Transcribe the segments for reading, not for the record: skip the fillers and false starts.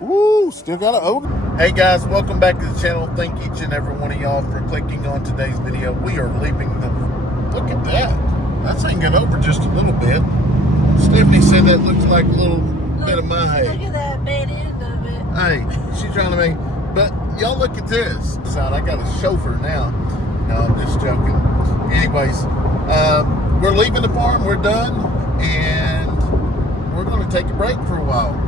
Woo, still got an odor. Hey guys, welcome back to the channel. Thank each and every one of y'all for clicking on today's video. We are leaving the, look at that. That's hanging over just a little bit. Stephanie said that looks like a little bit of my hay. Look at that bad end of it. Hey, she's trying to make, but y'all look at this. I got a chauffeur now. No, I'm just joking. Anyways, we're leaving the farm. We're done, and we're going to take a break for a while.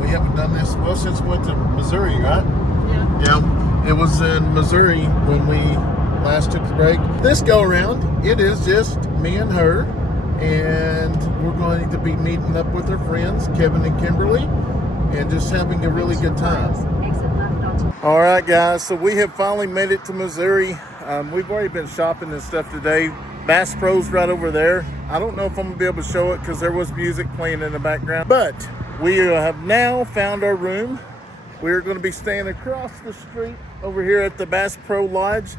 We haven't done this, well, since we went to Missouri, right? Yeah. Yeah, it was in Missouri when we last took the break. This go around, it is just me and her, and we're going to be meeting up with our friends, Kevin and Kimberly, and just having a really good time. All right, guys, so we have finally made it to Missouri. We've already been shopping and stuff today. Bass Pro's right over there. I don't know if I'm gonna be able to show it because there was music playing in the background, but we have now found our room. We're going to be staying across the street over here at the Bass Pro Lodge.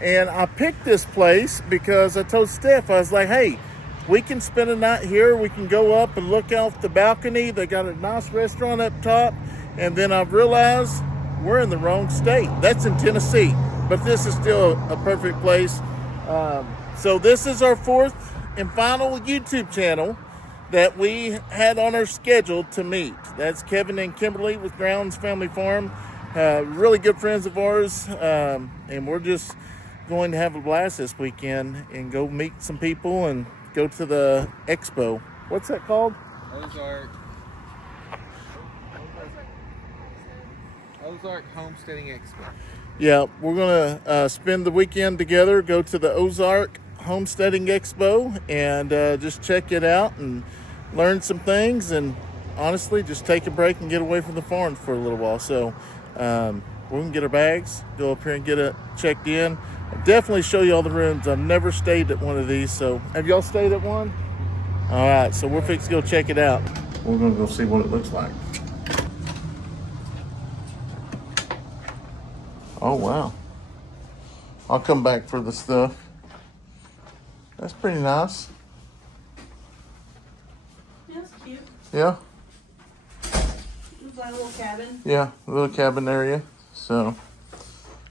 And I picked this place because I told Steph, I was like, hey, we can spend a night here. We can go up and look out the balcony. They got a nice restaurant up top. And then I've realized we're in the wrong state. That's in Tennessee, but this is still a perfect place. So this is our fourth and final YouTube channel that we had on our schedule to meet. That's Kevin and Kimberly with Grounds Family Farm. Really good friends of ours. And we're just going to have a blast this weekend and go meet some people and go to the expo. What's that called? Ozark Homesteading Expo. Yeah, we're gonna spend the weekend together, go to the Ozark Homesteading Expo, and just check it out and learn some things, and honestly just take a break and get away from the farm for a little while. So we're gonna get our bags, go up here and get it checked in. I'll definitely show you all the rooms. I've never stayed at one of these. So have y'all stayed at one? All right, so we're fixing to go check it out. We're gonna go see what it looks like. Oh wow, I'll come back for the stuff. That's pretty nice. Yeah, it's cute. Yeah, It's like a little cabin. yeah, a little cabin area. So,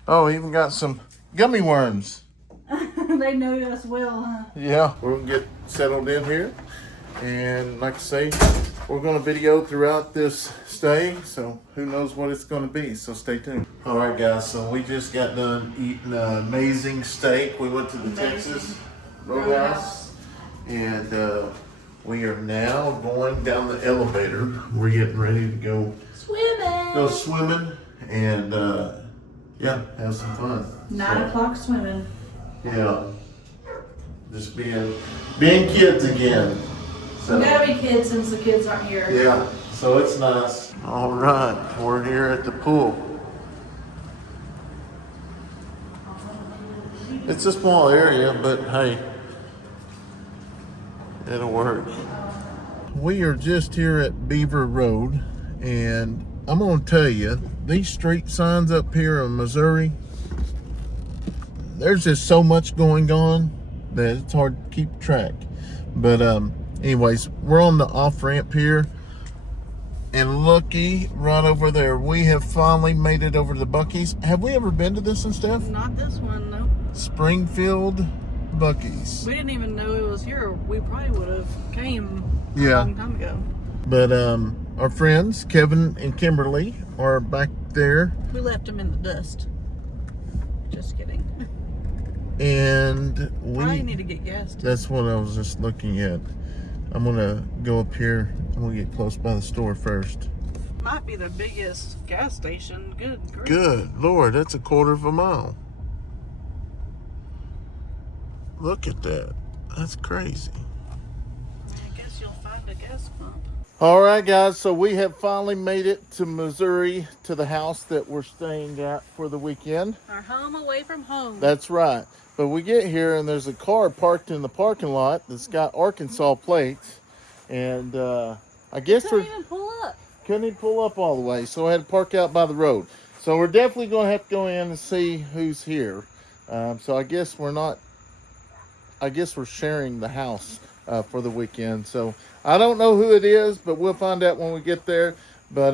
oh, even got some gummy worms. They know us well, huh? Yeah, we're gonna get settled in here, and like I say, we're gonna video throughout this stay, so who knows what it's gonna be, so stay tuned. All right, guys, so we just got done eating an amazing steak. We went to the Texas Roadhouse, and we are now going down the elevator. We're getting ready to go swimming, and yeah, have some fun. 9 o'clock swimming. Yeah, just being kids again. So, We gotta be kids since the kids aren't here. yeah, so it's nice. All right, we're here at the pool. It's a small area, but hey, it'll work. We are just here at Beaver Road, and I'm gonna tell you, these street signs up here in Missouri, there's just so much going on that it's hard to keep track. But anyways, we're on the off ramp here, and looky right over there, we have finally made it over to the Buc-ee's. Have we ever been to this and stuff? Not this one, no. Springfield Buc-ee's. We didn't even know it was here. We probably would have came a Yeah. long time ago. But our friends Kevin and Kimberly are back there, We left them in the dust. Just kidding. and Probably we need to get gas too. that's what I was just looking at. I'm gonna go up here. I'm gonna get close by the store first. Might be the biggest gas station. Good grief. Good Lord, that's a quarter of a mile. Look at that. That's crazy. I guess you'll find a gas pump. All right, guys, so we have finally made it to Missouri, to the house that we're staying at for the weekend. Our home away from home. That's right. But we get here and there's a car parked in the parking lot that's got Arkansas plates. And I guess Couldn't even pull up. couldn't even pull up all the way, so I had to park out by the road. So we're definitely going to have to go in and see who's here. So I guess we're sharing the house for the weekend. So I don't know who it is, but we'll find out when we get there. But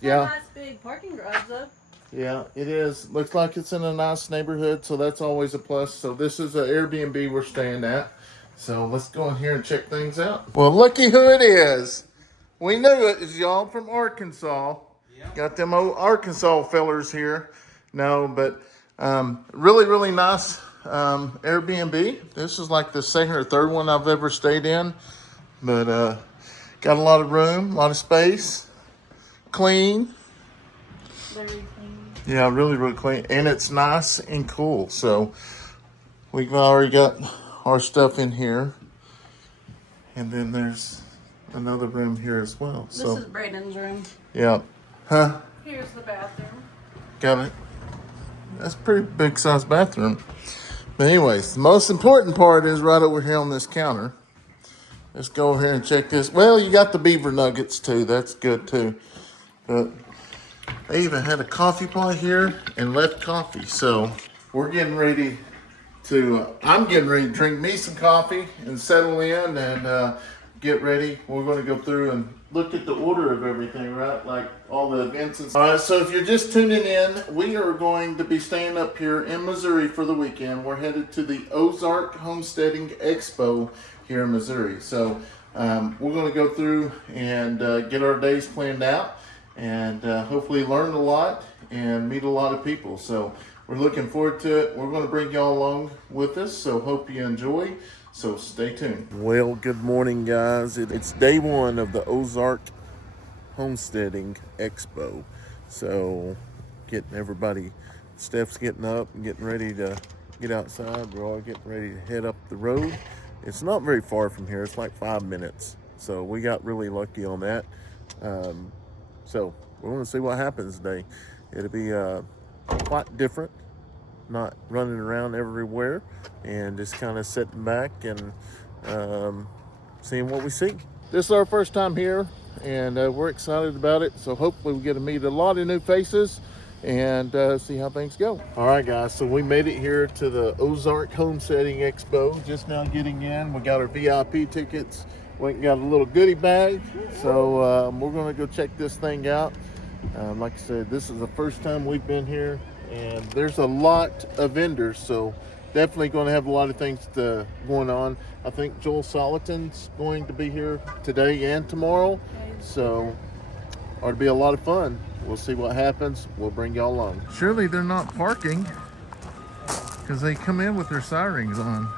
yeah. Nice big parking garage though. Yeah, it is. Looks like it's in a nice neighborhood, so that's always a plus. So this is an Airbnb we're staying at. So let's go in here and check things out. Well, looky who it is. We knew it. It's y'all from Arkansas. Got them old Arkansas fellers here. No, but really, really nice Airbnb. This is like the second or third one I've ever stayed in. But got a lot of room, a lot of space. Clean. Very clean. Yeah, really, really clean. And it's nice and cool. So we've already got our stuff in here. And then there's another room here as well. This is Braden's room. Yeah. Huh? Here's the bathroom. Got it. That's a pretty big size bathroom. But anyways, the most important part is right over here on this counter. Let's go over here and check this. Well, you got the beaver nuggets too. That's good too. But they even had a coffee pot here and left coffee. So we're getting ready to, I'm getting ready to drink me some coffee and settle in and get ready. We're going to go through and look at the order of everything, right? Like all the events and stuff. All right, so if you're just tuning in, we are going to be staying up here in Missouri for the weekend. We're headed to the Ozark Homesteading Expo here in Missouri. So we're going to go through and get our days planned out and hopefully learn a lot and meet a lot of people. So we're looking forward to it. We're going to bring y'all along with us, so hope you enjoy. So stay tuned. Well, good morning, guys. It's day one of the Ozark Homesteading Expo. So getting everybody, Steph's getting up and getting ready to get outside. We're all getting ready to head up the road. It's not very far from here. It's like 5 minutes. So we got really lucky on that. So we're going to see what happens today. It'll be quite different. Not running around everywhere and just kind of sitting back and seeing what we see. This is our first time here and we're excited about it. So hopefully we get to meet a lot of new faces and see how things go. All right, guys, so we made it here to the Ozark Homesteading Expo. Just now getting in. We got our VIP tickets. We got a little goodie bag. So we're gonna go check this thing out. Like I said, this is the first time we've been here. And there's a lot of vendors, so definitely going to have a lot of things going on. I think Joel Salatin's going to be here today and tomorrow, so ought to be a lot of fun. We'll see what happens. We'll bring y'all along. Surely they're not parking because they come in with their sirens on.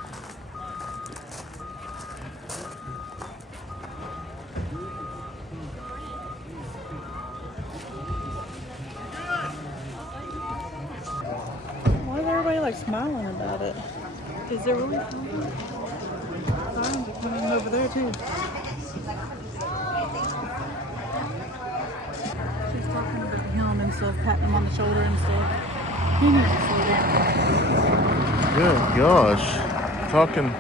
Smiling about it. Is there really signs are coming over there too? She's talking about him and stuff, patting him on the shoulder and stuff. He needs to slow down. Good gosh. Talking.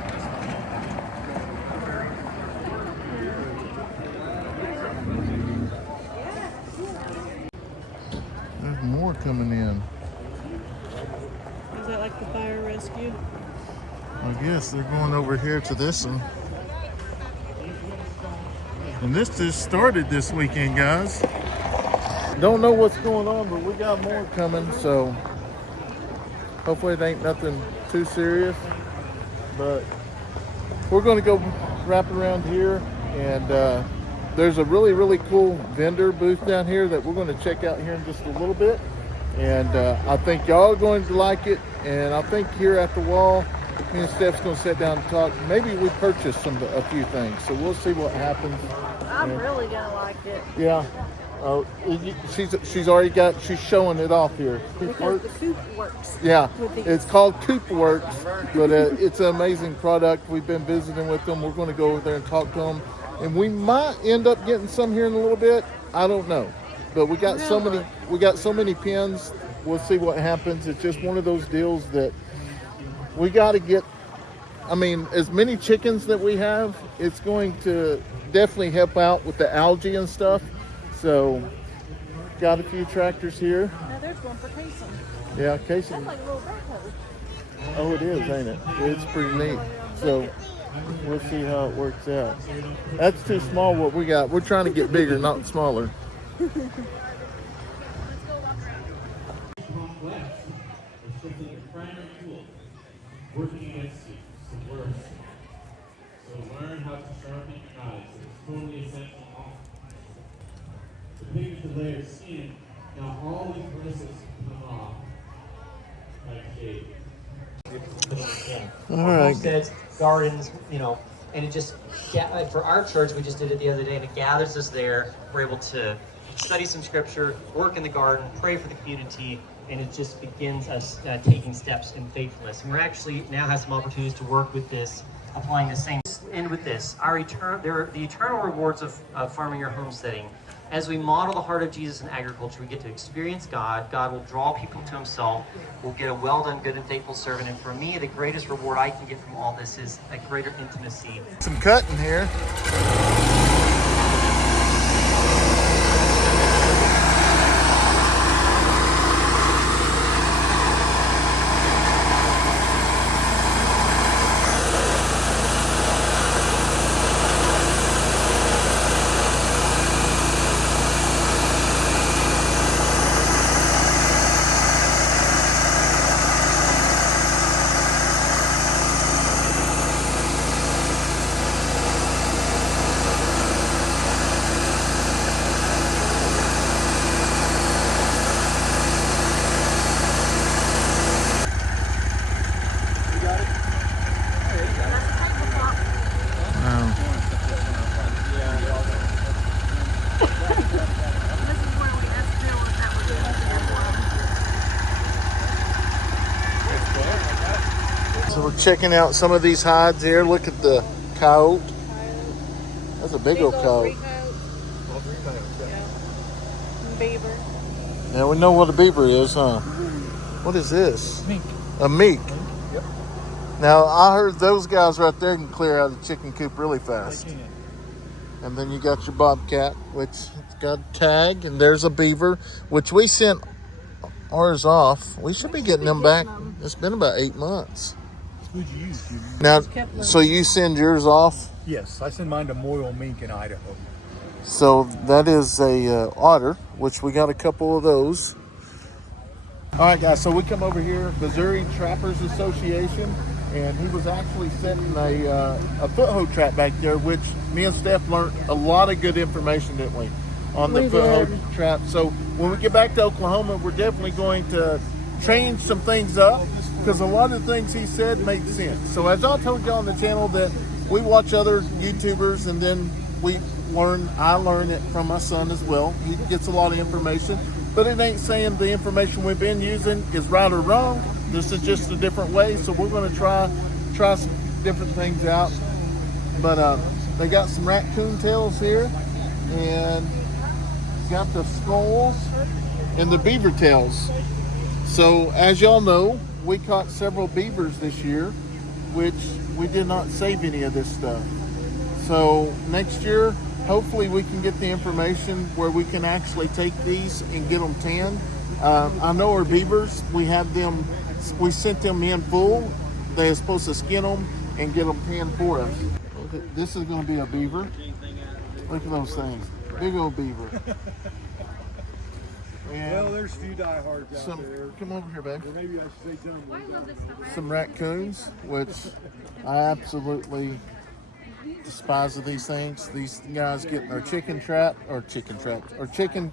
There's more coming in. Is that like the fire rescue? I guess they're going over here to this one. And this just started this weekend, guys. Don't know what's going on, but we got more coming, so hopefully it ain't nothing too serious. But we're going to go wrap around here, and there's a really, really cool vendor booth down here that we're going to check out here in just a little bit. And I think y'all are going to like it. And I think here at the wall, me and Steph's going to sit down and talk. Maybe we purchase a few things. So we'll see what happens. I'm really going to like it. Yeah. She's showing it off here. Because the Coopworx. Yeah. It's called Coopworx. But it's an amazing product. We've been visiting with them. We're going to go over there and talk to them. And we might end up getting some here in a little bit. I don't know. But we got so many pins. We'll see what happens. It's just one of those deals that we got to get. I mean, as many chickens that we have, it's going to definitely help out with the algae and stuff. So, got a few tractors here. Now there's one for Kayson. Yeah, Kayson. That's like a little backhoe. Oh, it is, ain't it? It's pretty neat. So, we'll see how it works out. That's too small what we got. We're trying to get bigger, not smaller. Complex. It's just your primary tool. Working against you. So worse. So learn how to sharpen your knives. It's totally essential. The pigmented layer of skin. Now all these bristles come off like shade. All right. Homesteads, gardens, you know, and it just, for our church, we just did it the other day, and it gathers us there. We're able to study some scripture, work in the garden, pray for the community, and it just begins us taking steps in faithfulness. And we're actually now have some opportunities to work with this, applying the same. End with this: the eternal rewards of farming or homesteading. As we model the heart of Jesus in agriculture, we get to experience God. God will draw people to himself. We'll get a well done, good and faithful servant. And for me, the greatest reward I can get from all this is a greater intimacy. Some cutting here. So we're checking out some of these hides here. Look at the coyote. That's a big old coyote. Beaver. Now we know what a beaver is, huh? What is this? Mink. A mink. Yep. Now I heard those guys right there can clear out the chicken coop really fast. They can. And then you got your bobcat, which it's got a tag, and there's a beaver, which we sent ours off. We should be getting them back. It's been about 8 months. Who'd you use? Now, so you send yours off? Yes, I send mine to Moyle Mink in Idaho. So that is a otter, which we got a couple of those. All right, guys, so we come over here, Missouri Trappers Association, and he was actually setting a foothold trap back there, which me and Steph learned a lot of good information, didn't we, on the foothold trap. So when we get back to Oklahoma, we're definitely going to change some things up, because a lot of the things he said make sense. So as I told y'all on the channel, that we watch other YouTubers, and then I learn it from my son as well. He gets a lot of information, but it ain't saying the information we've been using is right or wrong. This is just a different way. So we're going to try some different things out. But they got some raccoon tails here, and got the skulls and the beaver tails. So as y'all know, we caught several beavers this year, which we did not save any of this stuff. So next year, hopefully we can get the information where we can actually take these and get them tanned. I know our beavers, we sent them in full. They're supposed to skin them and get them tanned for us. This is going to be a beaver. Look at those things. Big old beaver. Well, there's a few diehards out there. Come over here, babe. Or maybe I should say some. Some raccoons, which I absolutely despise of these things. These guys get their chicken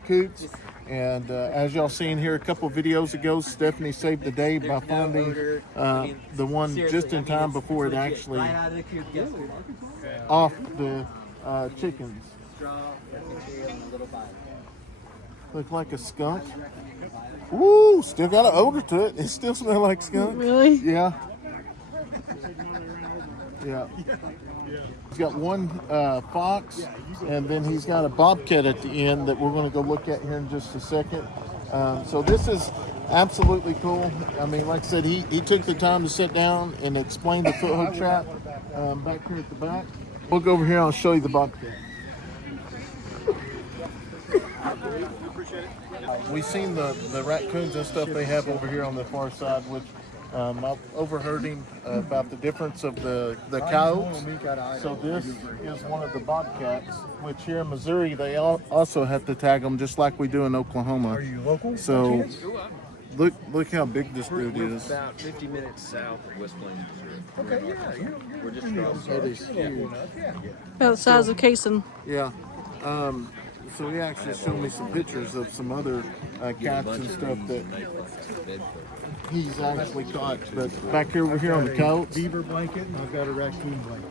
coops. And as y'all seen here a couple videos ago, Stephanie saved the day by finding the one just in time before it actually off the chickens. Look like a skunk. Woo! Still got an odor to it. It still smells like skunk. Really? Yeah. Yeah. He's got one fox, and then he's got a bobcat at the end that we're going to go look at here in just a second. So this is absolutely cool. I mean, like I said, he took the time to sit down and explain the foothold trap back here at the back. We'll go over here and I'll show you the bobcat. We've seen the raccoons and stuff they have over here on the far side, which I've overheard him about the difference of the coyotes. So this is one of the bobcats, which here in Missouri they also have to tag them just like we do in Oklahoma. Are you local? So look how big this dude is. About 50 minutes south of West Plains, Missouri. Okay, yeah, We're just across. It is huge. About the size of Kayson. Yeah. So he actually showed me some pictures of some other cats and stuff that he's actually caught. But back here, we're here on the coyotes. Beaver blanket, and I've got a raccoon blanket.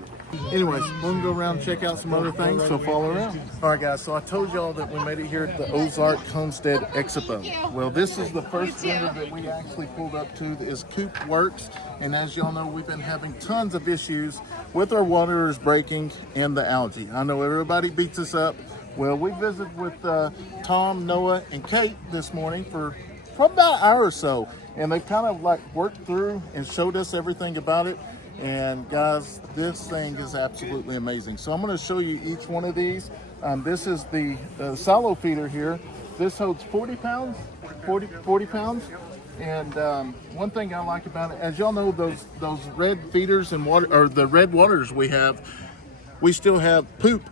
Anyways, we're going to go around and check out some other things, so follow around. All right, guys, so I told y'all that we made it here at the Ozark Homestead Expo. Well, this is the first vendor that we actually pulled up to is Coopworx. And as y'all know, we've been having tons of issues with our waterers breaking and the algae. I know everybody beats us up. Well, we visited with Tom, Noah, and Kate this morning for probably about an hour or so. And they kind of like worked through and showed us everything about it. And guys, this thing is absolutely amazing. So I'm going to show you each one of these. This is the silo feeder here. This holds 40 pounds. And one thing I like about it, as y'all know, those red feeders and water, or the red waters we still have poop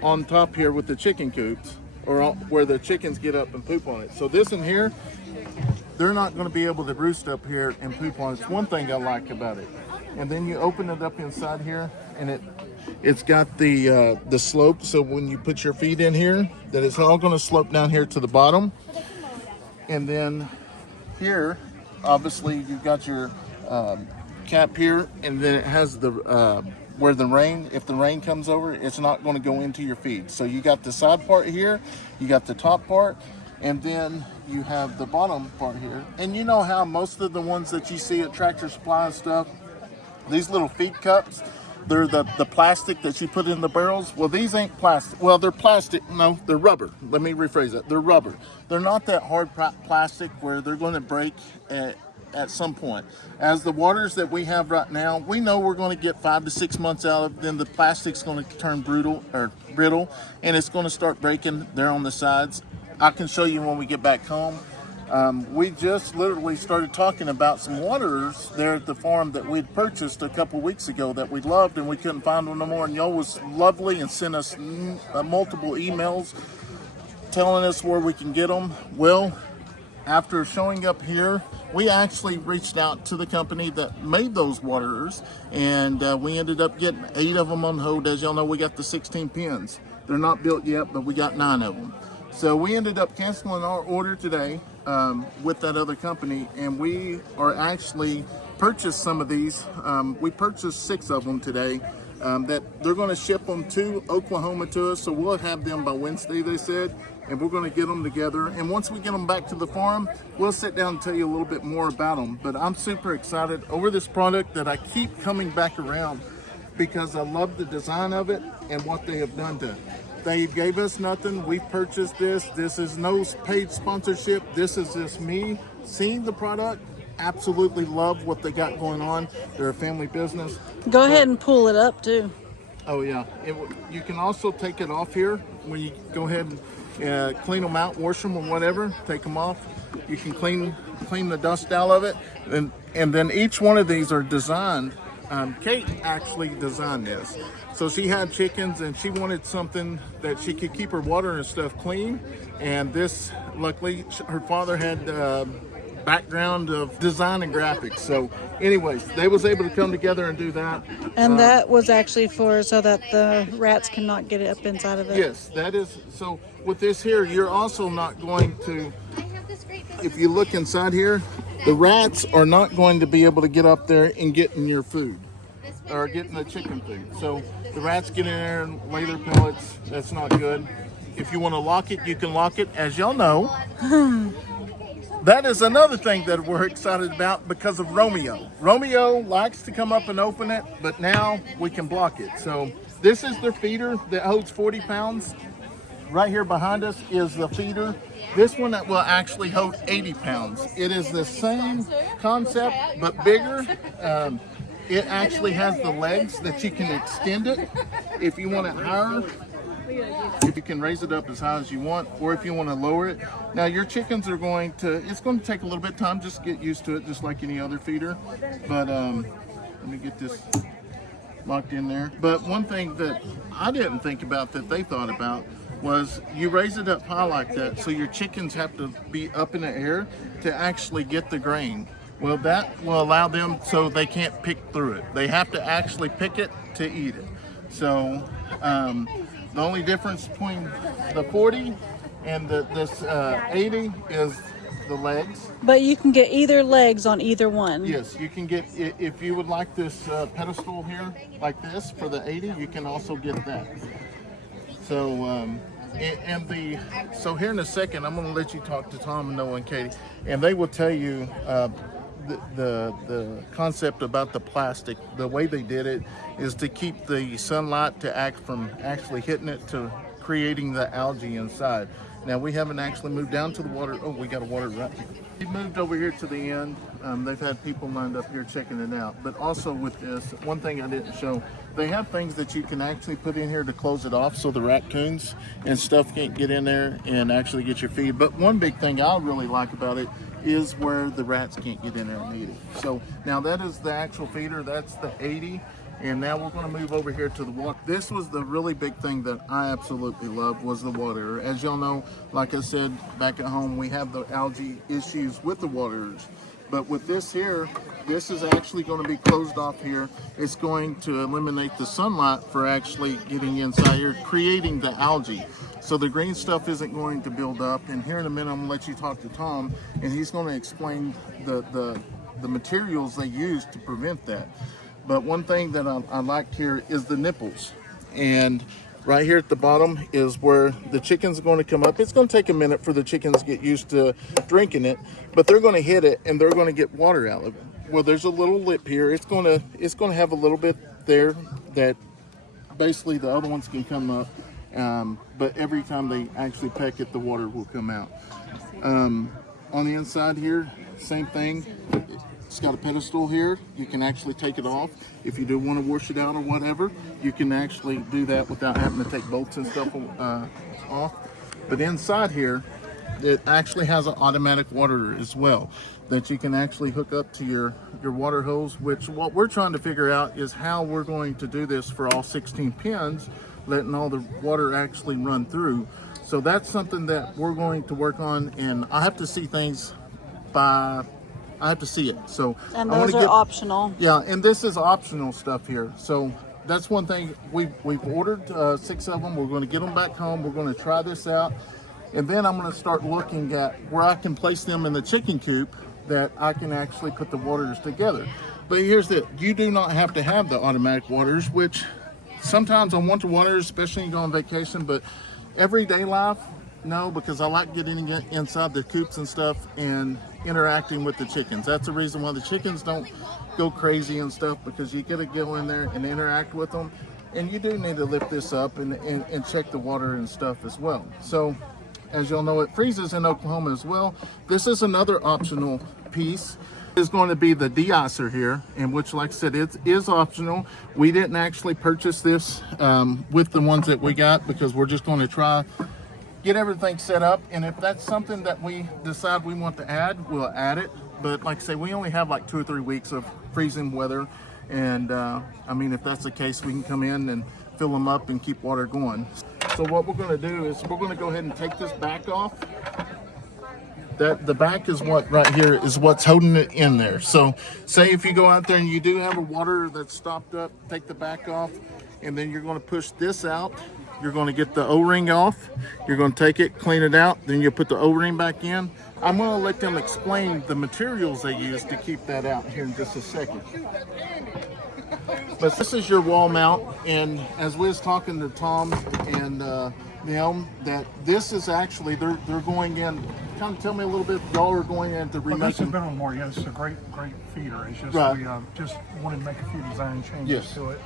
on top here with the chicken coops, or where the chickens get up and poop on it. So this in here, they're not going to be able to roost up here and poop on it. It's one thing I like about it. And then you open it up inside here, and it's got the slope. So when you put your feet in here, that it's all going to slope down here to the bottom. And then here, obviously, you've got your cap here, and then it has the where the rain, if the rain comes over, it's not going to go into your feed. So you got the side part here, you got the top part, and then you have the bottom part here. And you know how most of the ones that you see at Tractor Supply and stuff, these little feed cups, they're the plastic that you put in the barrels. Well, these ain't plastic. Well, they're plastic. No, they're rubber. Let me rephrase that. They're rubber. They're not that hard plastic where they're going to break at some point. As the waters that we have right now, we know we're going to get 5 to 6 months out of them. The plastic's going to turn brittle, and it's going to start breaking there on the sides. I can show you when we get back home. We just literally started talking about some waterers there at the farm that we'd purchased a couple weeks ago that we loved, and we couldn't find them no more. And y'all was lovely and sent us multiple emails telling us where we can get them. Well, after showing up here, we actually reached out to the company that made those waterers, and we ended up getting 8 of them unhoed. As y'all know, we got the 16 pins. They're not built yet, but we got 9 of them. So we ended up canceling our order today with that other company, and we are actually purchased some of these. We purchased 6 of them today that they're going to ship them to Oklahoma to us. So we'll have them by Wednesday, they said, and we're going to get them together. And once we get them back to the farm, we'll sit down and tell you a little bit more about them. But I'm super excited over this product that I keep coming back around because I love the design of it and what they have done to it. They gave us nothing. We purchased this. This is no paid sponsorship. This is just me seeing the product. Absolutely love what they got going on. They're a family business. Go ahead and pull it up too. Oh yeah. You can also take it off here when you go ahead and clean them out, wash them or whatever. Take them off. You can clean the dust out of it. And then each one of these are designed. Kate actually designed this. So she had chickens and she wanted something that she could keep her water and stuff clean. And this, luckily, her father had background of design and graphics. So anyways, they was able to come together and do that. And that was actually so that the rats cannot get up inside of it. Yes, that is. So with this here, you're also not going to, if you look inside here, the rats are not going to be able to get up there and get in your food or get in the chicken food. So the rats get in there and lay their pellets. That's not good. If you want to lock it, you can lock it. As y'all know, that is another thing that we're excited about because of Romeo. Romeo likes to come up and open it, but now we can block it. So this is their feeder that holds 40 pounds. Right here behind us is the feeder. This one that will actually hold 80 pounds. It is the same concept, but bigger. It actually has the legs that you can extend it if you want it higher. If you can raise it up as high as you want, or if you want to lower it. Now your chickens are it's going to take a little bit of time, just get used to it, just like any other feeder. But let me get this locked in there. But one thing that I didn't think about that they thought about was you raise it up high like that, so your chickens have to be up in the air to actually get the grain. Well, that will allow them so they can't pick through it. They have to actually pick it to eat it. So the only difference between the 40 and this 80 is the legs. But you can get either legs on either one. Yes, you can get, if you would like this pedestal here, like this, for the 80, you can also get that. So, so here in a second, I'm going to let you talk to Tom and Noah and Katie, and they will tell you the concept about the plastic. The way they did it is to keep the sunlight to act from actually hitting it to creating the algae inside. Now we haven't actually moved down to the water. Oh, we got a water right here. We moved over here to the end. They've had people lined up here checking it out. But also with this, one thing I didn't show, they have things that you can actually put in here to close it off so the raccoons and stuff can't get in there and actually get your feed. But one big thing I really like about it is where the rats can't get in there and eat it. So now that is the actual feeder. That's the 80. And now we're going to move over here to the water. This was the really big thing that I absolutely loved, was the water. As y'all know, like I said, back at home, we have the algae issues with the waters. But with this here, this is actually going to be closed off here. It's going to eliminate the sunlight for actually getting inside here, creating the algae. So the green stuff isn't going to build up. And here in a minute, I'm going to let you talk to Tom, and he's going to explain the materials they use to prevent that. But one thing that I like here is the nipples. And right here at the bottom is where the chicken's are going to come up. It's going to take a minute for the chickens to get used to drinking it, but they're going to hit it and they're going to get water out of it. Well, there's a little lip here. It's going to have a little bit there that basically the other ones can come up. But every time they actually peck it, the water will come out. On the inside here, same thing. It's got a pedestal here. You can actually take it off. If you do want to wash it out or whatever, you can actually do that without having to take bolts and stuff off. But inside here, it actually has an automatic waterer as well that you can actually hook up to your water hose, which what we're trying to figure out is how we're going to do this for all 16 pins, letting all the water actually run through. So that's something that we're going to work on, and I have to see things I have to see it. So and those are optional. Yeah, and this is optional stuff here. So that's one thing. We've ordered 6 of them. We're going to get them back home. We're going to try this out. And then I'm going to start looking at where I can place them in the chicken coop that I can actually put the waters together. But here's the, you do not have to have the automatic waters, which sometimes I want to water, especially when you go on vacation, but everyday life, no, because I like getting inside the coops and stuff and interacting with the chickens. That's the reason why the chickens don't go crazy and stuff, because you gotta go in there and interact with them. And you do need to lift this up and check the water and stuff as well. So as y'all know, it freezes in Oklahoma as well. This is another optional piece. Is going to be the de-icer here, and which, like I said, it is optional. We didn't actually purchase this with the ones that we got, because we're just going to try get everything set up, and if that's something that we decide we want to add, we'll add it. But like I say, we only have like 2 or 3 weeks of freezing weather, and I mean, if that's the case, we can come in and fill them up and keep water going. So what we're going to do is we're going to go ahead and take this back off. That the back is what right here is what's holding it in there. So say if you go out there and you do have a water that's stopped up, take the back off, and then you're going to push this out. You're going to get the O-ring off. You're going to take it, clean it out, then you'll put the O-ring back in. I'm going to let them explain the materials they use to keep that out here in just a second. But this is your wall mount, and as we was talking to Tom and them, that this is actually, they're going in, kind of tell me a little bit, y'all are going into Well, this has remaking. been on more. Yeah, it's a great feeder. It's just Right. we just wanted to make a few design changes Yes. to it,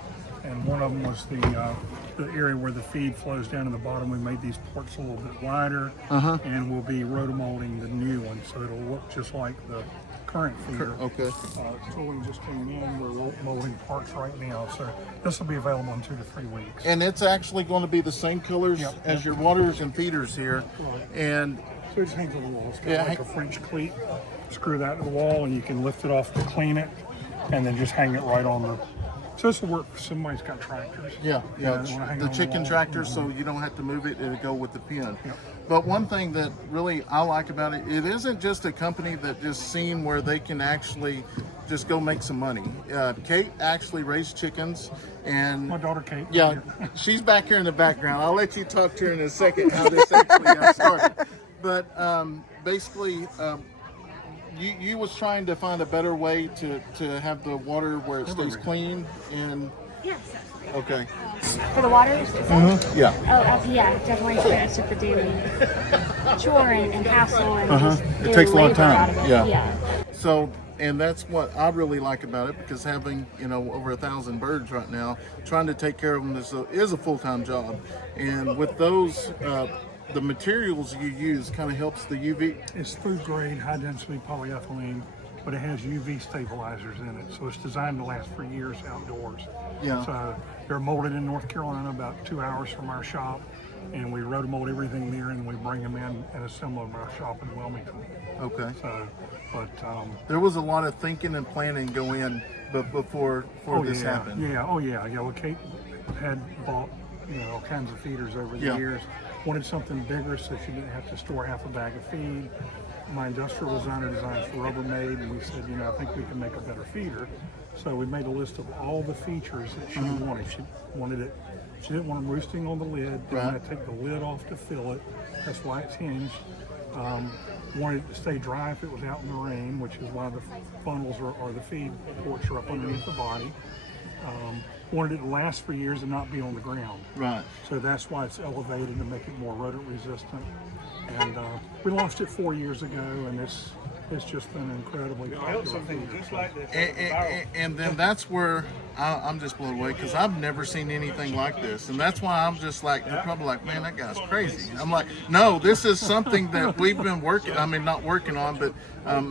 and one of them was the area where the feed flows down to the bottom. We made these ports a little bit wider, and we'll be rotomolding the new one so it'll look just like the current feeder. Okay. Tooling just came in. We're molding parts right now, so this will be available in 2 to 3 weeks. And it's actually going to be the same colors as your waters and feeders here. And So it just hangs on the wall. It's got Yeah, like a French cleat. Screw that to the wall, and you can lift it off to clean it, and then just hang it right on the. So this will work for somebody's got tractors. yeah, wanna hang it the on chicken wall. tractor, so you don't have to move it, it'll go with the pin. But one thing that really I like about it, it isn't just a company that just seen where they can actually just go make some money. Kate actually raised chickens, and My daughter Kate. yeah, she's back here in the background. I'll let you talk to her in a second how this actually got started. But basically, you was trying to find a better way to have the water where it stays clean and Yes. okay. For the waters? Yeah. Oh, yeah, definitely experienced with the daily chore and hassle and just It daily takes a lot of labor time. out of it. Yeah. So, and that's what I really like about it, because having, over 1,000 birds right now, trying to take care of them is a full-time job. And with those, the materials you use kind of helps the UV. It's food grade, high density polyethylene, but it has UV stabilizers in it, so it's designed to last for years outdoors. Yeah. So they're molded in North Carolina, about 2 hours from our shop, and we rotomold everything there, and we bring them in and assemble them in our shop in Wilmington. Okay. So, but There was a lot of thinking and planning go in, but before this happened. Well, Kate had bought all kinds of feeders over the years. Wanted something bigger so she didn't have to store half a bag of feed. My industrial designer designed for Rubbermaid, and we said, I think we can make a better feeder. So we made a list of all the features that she wanted. She didn't want them roosting on the lid. Didn't want to take the lid off to fill it. That's why it's hinged. Wanted it to stay dry if it was out in the rain, which is why the funnels or the feed ports are up underneath the body. Wanted it to last for years and not be on the ground. Right. So that's why it's elevated to make it more rodent resistant. And we launched it 4 years ago, and it's just been incredibly popular. And then that's where I'm just blown away, because I've never seen anything like this. And that's why I'm just like, they're probably like, man, that guy's crazy. I'm like, no, this is something that we've been not working on, but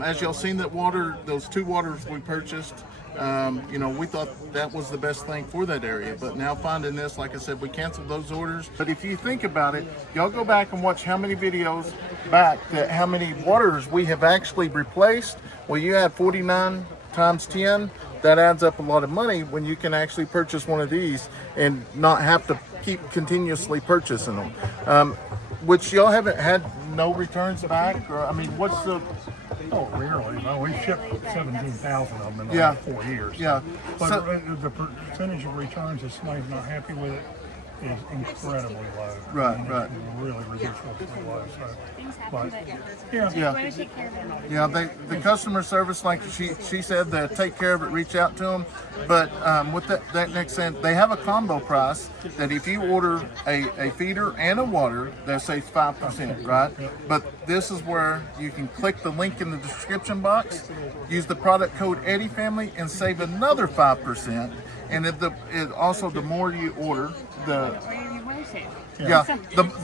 as y'all seen those 2 waters we purchased, we thought that was the best thing for that area. But now finding this, like I said, we canceled those orders. But if you think about it, y'all go back and watch how many videos back how many waters we have actually replaced. Well, you had 49 times 10. That adds up a lot of money when you can actually purchase one of these and not have to keep continuously purchasing them. Which y'all haven't had no returns back, or what's the? Oh, rarely. No, we shipped 17,000 of them in the last 4 years. Yeah. But So- the percentage of returns if somebody's not happy with it is incredibly low. Right, I mean, right. It's really ridiculously low. So, Things but happen, yeah, Yeah. but we take care of them. Yeah, the customer service, like she said, they take care of it, reach out to them. But with that next thing, they have a combo price that if you order a feeder and a water, that saves 5%, right? But this is where you can click the link in the description box, use the product code Eddy Family, and save another 5%. And also the more you order, the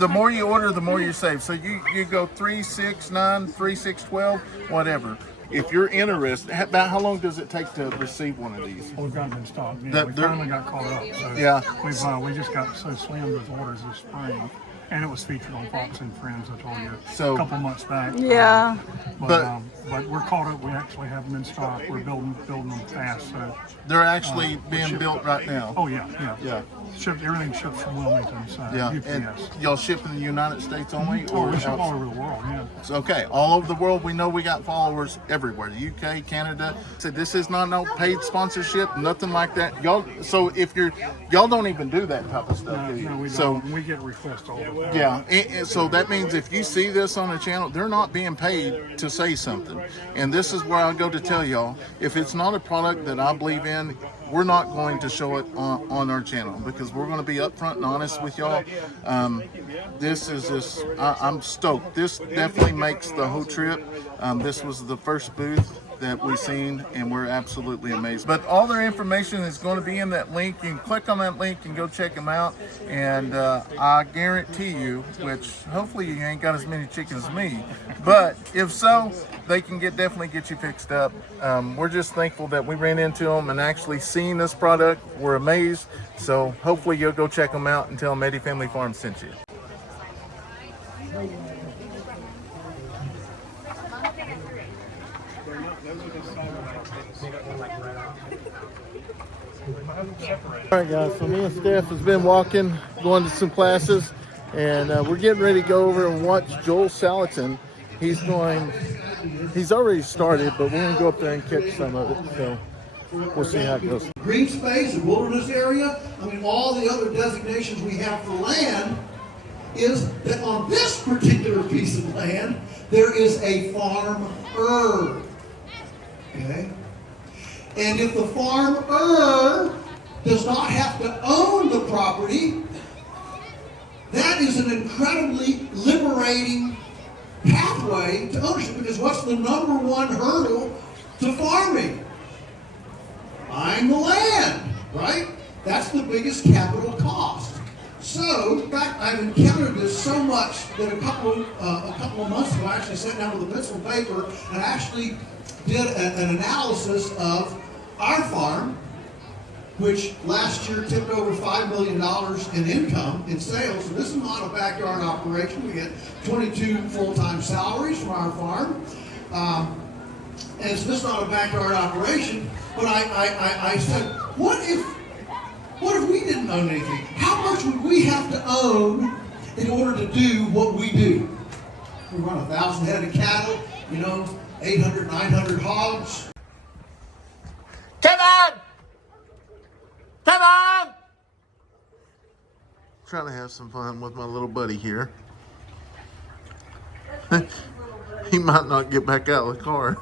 more you order, the more you save. So you go 3, 6, 9, 3, 6, 12, whatever. If you're interested, about how long does it take to receive one of these? we've got them in stock. Yeah, That we they're- finally got caught up. So Yeah. we just got so slammed with orders this spring. And it was featured on Fox and Friends, I told you, So- a couple months back. Yeah. But we're caught up. We actually have them in stock. We're building them fast. So They're actually being built right now. Oh yeah. Yeah. Everything ships from Wilmington. So Yeah, UPS. and y'all ship in the United States only, Oh, or we ship all outside? over the world. Yeah. So, okay, all over the world. We know we got followers everywhere. The UK, Canada. So this is not no paid sponsorship, nothing like that. Y'all. So if y'all don't even do that type of stuff, do you? No, we So don't. We get requests all the time. yeah, and so that means if you see this on the channel, they're not being paid to say something. And this is where I go to tell y'all, if it's not a product that I believe in, we're not going to show it on our channel, because we're going to be upfront and honest with y'all. This is I'm stoked. This definitely makes the whole trip. This was the first booth that we've seen, and we're absolutely amazed. But all their information is going to be in that link. You can click on that link and go check them out. And I guarantee you, which hopefully you ain't got as many chickens as me, but if so, they can definitely get you fixed up. We're just thankful that we ran into them and actually seen this product. We're amazed. So hopefully you'll go check them out and tell them Eddy Family Farm sent you. All right, guys, so me and Steph has been walking, going to some classes, and we're getting ready to go over and watch Joel Salatin. He's already started, but we're going to go up there and catch some of it, so we'll see how it goes. Green space and wilderness area, I mean, all the other designations we have for land is that on this particular piece of land, there is a farmer, okay? And if the farmer does not have to own the property, that is an incredibly liberating pathway to ownership, because what's the number one hurdle to farming? Buying the land, right? That's the biggest capital cost. So, in fact, I've encountered this so much that a couple of months ago, I actually sat down with a pencil and paper and actually did an analysis of our farm, which last year tipped over $5 million in income, in sales. And this is not a backyard operation. We get 22 full-time salaries from our farm. And so this is not a backyard operation. But I said, what if we didn't own anything? How much would we have to own in order to do what we do? We run 1,000 head of cattle, 800, 900 hogs. Kevin! Kevin! Trying to have some fun with my little buddy here. He might not get back out of the car.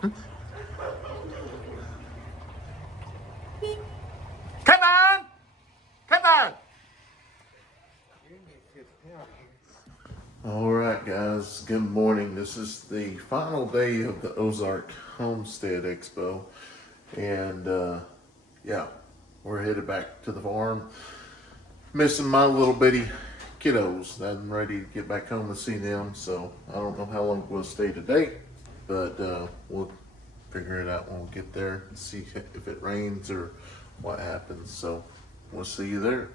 Kevin! Kevin! All right, guys. Good morning. This is the final day of the Ozark Homestead Expo. And yeah, we're headed back to the farm. Missing my little bitty kiddos. I'm ready to get back home and see them. So I don't know how long we'll stay today, but we'll figure it out when we get there and see if it rains or what happens. So we'll see you there.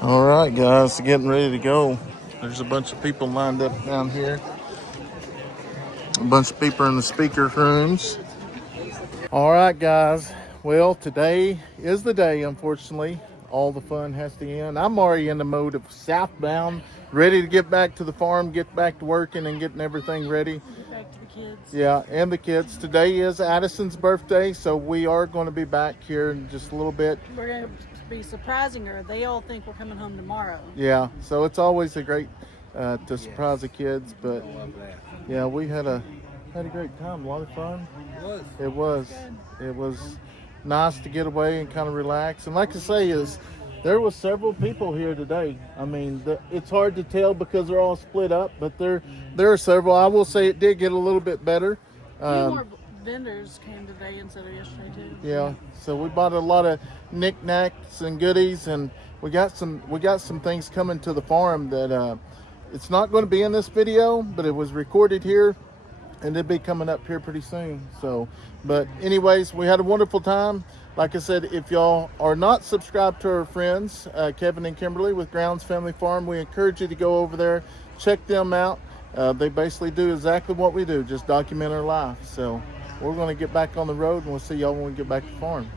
All right, guys, getting ready to go. There's a bunch of people lined up down here. A bunch of people in the speaker rooms. All right, guys. Well, today is the day, unfortunately. All the fun has to end. I'm already in the mode of southbound, ready to get back to the farm, get back to working and getting everything ready. Get back to the kids. Yeah, and the kids. Today is Addison's birthday, so we are going to be back here in just a little bit. We're going to be surprising her. They all think we're coming home tomorrow. Yeah, so it's always a great to surprise the kids, but yeah, we had a great time. A lot of fun. It was nice to get away and kind of relax. And like I say, there was several people here today. I mean, it's hard to tell because they're all split up, but there are several. I will say it did get a little bit better. A few more vendors came today instead of yesterday too. Yeah, so we bought a lot of knickknacks and goodies, and we got some things coming to the farm that it's not going to be in this video, but it was recorded here, and it'll be coming up here pretty soon. So, but anyways, we had a wonderful time. Like I said, if y'all are not subscribed to our friends, Kevin and Kimberly with Grounds Family Farm, we encourage you to go over there, check them out. They basically do exactly what we do, just document our life. So we're going to get back on the road, and we'll see y'all when we get back to the farm.